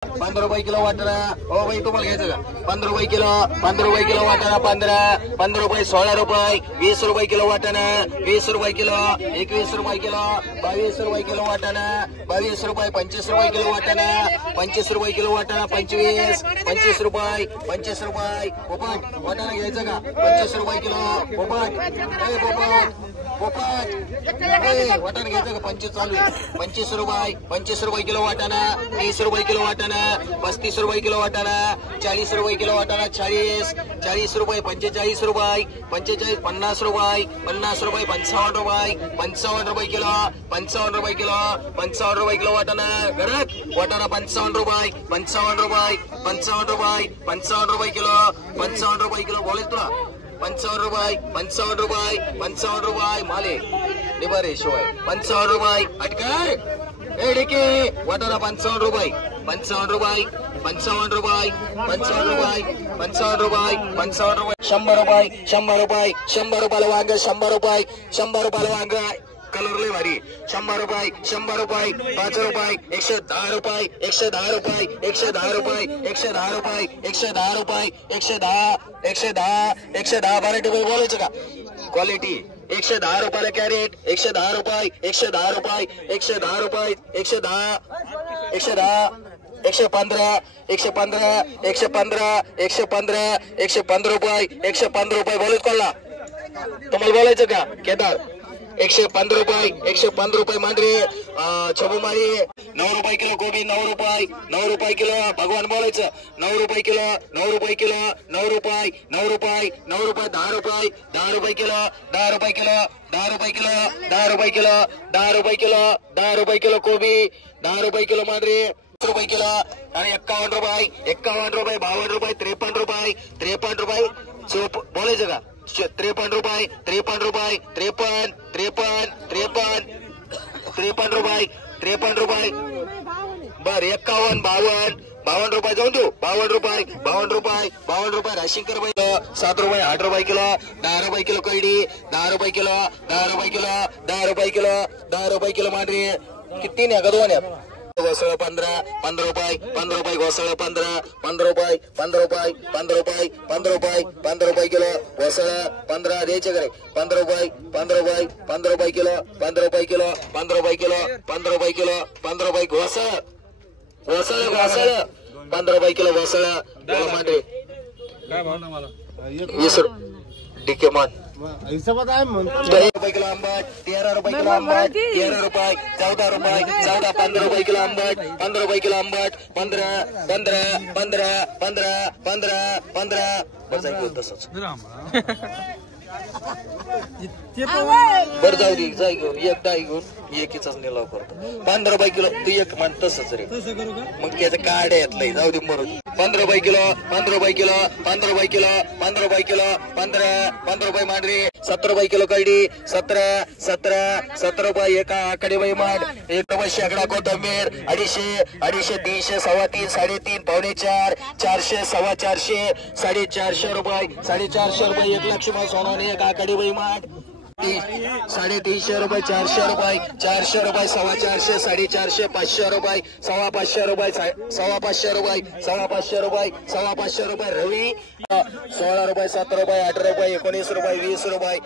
₹15 kilo वाटाणा. हो भाई तुम्हाला घ्यायचं का? ₹15 किलो. ₹15 वाटाणा. 15 रुपये. ₹16. ₹20 किलो वाटाणा. ₹20 किलो. ₹21 किलो. ₹22 किलो वाटाणा. ₹22. ₹25 किलो वाटाणा. ₹25 किलो वाटाणा. 25 रुपये. पोपट वाटाणा घ्यायचं का? ₹25 किलो. पोपट वाटाणा घ्यायचं का? 25 चालू आहे. ₹25 किलो वाटाणा. ₹30 किलो वाटाणा. ₹35 किलो वाटाणा. ₹40 किलो वाटाणा. 40 रुपये. ₹45 रुपये. 50 रुपये. ₹55 किलो. ₹55 किलो वाटाणा. घरात वाटाणा ₹55 रुपये किलो. ₹55 किलो बोलेल तुला. ₹55 माले निबारे शिवाय ₹55 अटकर एडिके वाटाणा ₹55 ₹100 रुपयाला वांग. ₹100 वांग कलर लय भारी. ₹100 ₹5 ₹110 ₹110 मराठी बोलायचं का? Quality ₹110 crate. ₹110 ₹110 ₹110 ₹115 बोलत कोणला तुम्हाला बोलायचं का? केदार ₹115 मांडरे. छबुमारी ₹9 किलो. गोबी ₹9 किलो. भगवान बोलायचं ₹9 किलो. ₹10 किलो. ₹10 किलो कोबी. ₹10 किलो मांडरे. ₹10 किलो आणि ₹51 ₹52 ₹53 बोलायचं का? ₹53 बर. ₹51 जाऊन देऊ. ₹52 राशीन कर बाई. ₹7 ₹8 किलो. ₹10 किलो कैडी. ₹10 किलो मांडरी. किती नाही का? 2 घोसळ 15 घोसळ 15 किलो घोसळ 15 द्यायचे करे. ₹15 किलो. ₹15 घोसळ 15 किलो घोसळ मांडे. 20 डीके मान ₹13 किलो आंबट. ₹13 किलो आंबट. ₹14 ₹15 किलो आंबट. ₹15 किलो आंबट. 15 तसंच बरं जाऊ दे. जाय घेऊन एकदा घेऊन एकीचाच निलाव करतो. ₹15 किलो तू एक मान तसंच रे. मग त्याचं कार्ड यातलंय जाऊ दे मरू. ₹15 किलो. ₹15 मांडरी. ₹17 किलो कैडी. ₹17 एका आकडे बाई मांड. ₹1 शेकडा कोथंबीर. 250 300 3.25 3.5 पावणे 4 400 450 ₹450 ₹1 लक्ष्मण सोनाने एक आकडे बाई मांड. ₹350 ₹400 ₹400 ₹450 ₹450 ₹500 ₹500 रवी. ₹16 ₹17 ₹18 ₹19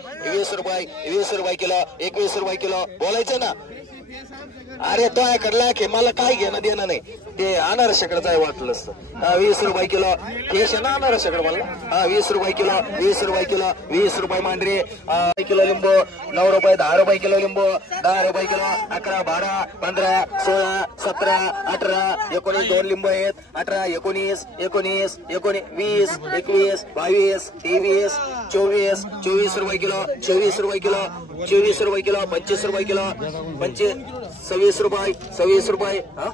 किलो. ₹21 किलो बोलायचं ना. अरे तो कडला की मला काय घेणं देणं नाही. ते अनारशाकडे आहे वाटलं असतं. ₹20 किलो केश ना अनारशाकडे मला. ₹20 किलो. ₹20 मांडरे. किलो लिंबू. ₹9 ₹10 किलो लिंबू. ₹10 किलो. 11 12 15 16 17 18 19 2 लिंबू आहेत. 18 19 20 21 22 23 24 ₹24 किलो. ₹24 किलो. ₹25 किलो. ₹26 हा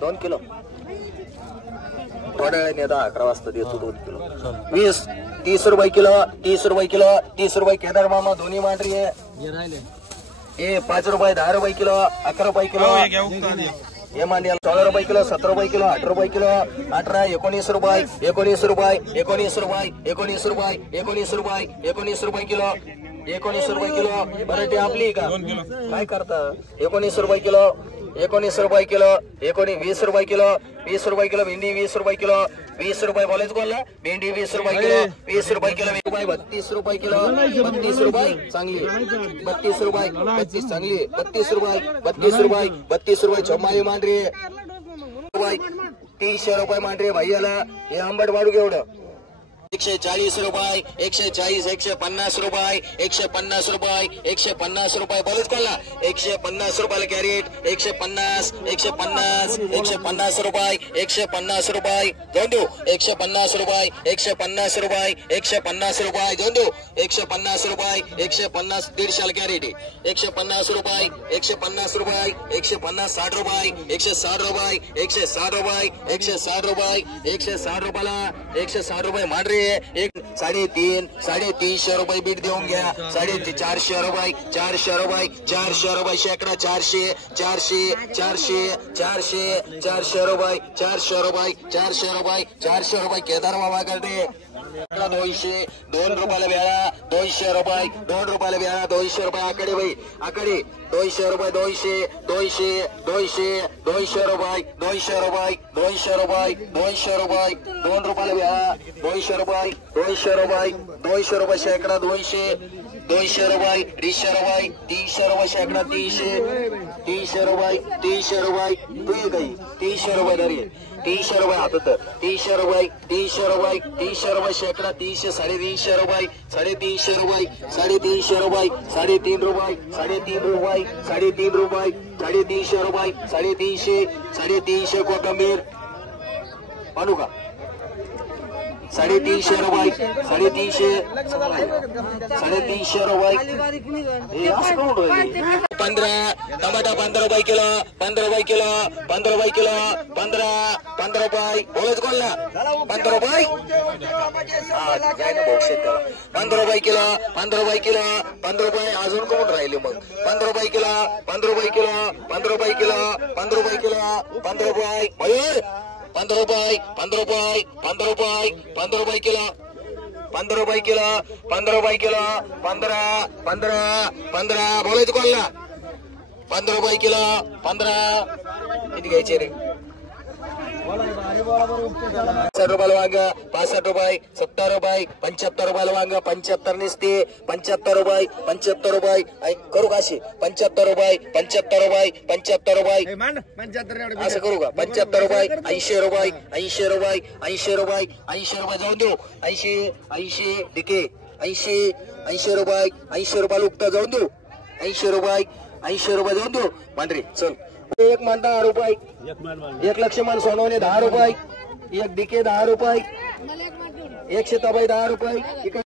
2 किलो. थोड्या वेळाने 11 वाजता देतो 2 किलो. ₹30 किलो. केदार मामा दोन्ही मांडरी आहे. ₹5 ₹10 किलो. ₹11 किलो. हे मांडिया ₹16 kilo. ₹17 kilo. ₹18 kilo. 18 19 kilo. ₹19 kilo. बरं ते आपली का काय करता? ₹19 किलो. 19 रुपये किलो 20 रुपये किलो 20 रुपये किलो भेंडी 20 रुपये किलो 20 रुपये बोलायचं कोणला भेंडी 20 रुपये किलो 20 रुपये किलो 32 रुपये किलो 32 रुपये चांगली 32 रुपये 32 चांगली 32 रुपये 32 रुपये चम्माई मांडरे 300 रुपये मांडरे भैयाला हे आंबट वाढू एवढं 140 रुपये 140 150 रुपये 150 रुपये 150 रुपये बोलच कोणला 150 रुपयाला कॅरेट 150 रुपये 150 रुपये जाऊन देऊ 150 रुपये 150 रुपये 150 रुपये जाऊन देऊ 150 रुपये 150 150 कॅरेट 150 रुपये 150 रुपये 150 60 रुपये 160 रुपये 160 रुपये 160 रुपये 160 रुपयाला 160 रुपये मांडरे 350 रुपये बीट देऊन घ्या 450 रुपये 400 रुपये 400 रुपये शेकडा 400 400 400 400 400 रुपये 400 रुपये 400 रुपये 400 रुपये केदार बाबा करते 200 2 रुपयाला वेळा 200 रुपये 2 रुपयाला वेळा 200 रुपये आकडे भाई आकडे 200 रुपये 200 200 200 200 रुपये 200 रुपये 200 रुपये 200 रुपये 2 रुपयाला वेळा 200 रुपये 200 रुपये 200 रुपये शेकडा 200 200 रुपये 300 रुपये 300 रुपये शेकडा 300 रुपये 300 रुपये तू काही 300 रुपये धरी 300 रुपये हातात 300 रुपये 300 रुपये 300 रुपये शेकडा 300 350 रुपये 350 रुपये 350 रुपये 3.5 रुपये 3.5 रुपये 3.5 रुपये 350 रुपये 350 कोथंबीर आणू का 350 रुपये 350 रुपये 15 टमाटा 15 रुपये किलो 15 रुपये किलो 15 रुपये किलो 15 रुपये बोलच कोणला 15 रुपये 15 रुपये किलो 15 रुपये किलो 15 रुपये अजून कोण राहिले मग 15 रुपये किलो 15 रुपये किलो 15 रुपये किलो 15 रुपये किलो 15 रुपये मयूर 15 रुपये 15 रुपये 15 रुपये 15 रुपये किलो 15 रुपये किलो 15 रुपये किलो 15 बोलायचं कोणला 15 रुपये किलो 15 किती घ्यायचे रे 60 रुपयाला वांग 65 रुपये 70 रुपये 75 रुपयाला वांग 75 निसते 75 रुपये 75 रुपये करू का अशी 75 रुपये 75 रुपये 75 रुपये असं करू का 75 रुपये 80 रुपये 80 रुपये 80 रुपये 80 रुपये जाऊन देऊ 80 डिके 80 रुपये 80 रुपयाला उगता जाऊन देऊ 80 रुपये जाऊन देऊ मांडरे चल एक मान 10 रुपये 1 लक्ष मान सोनवणे 10 रुपये 1 डिके 10 रुपये 1 शेताबाई 10 रुपये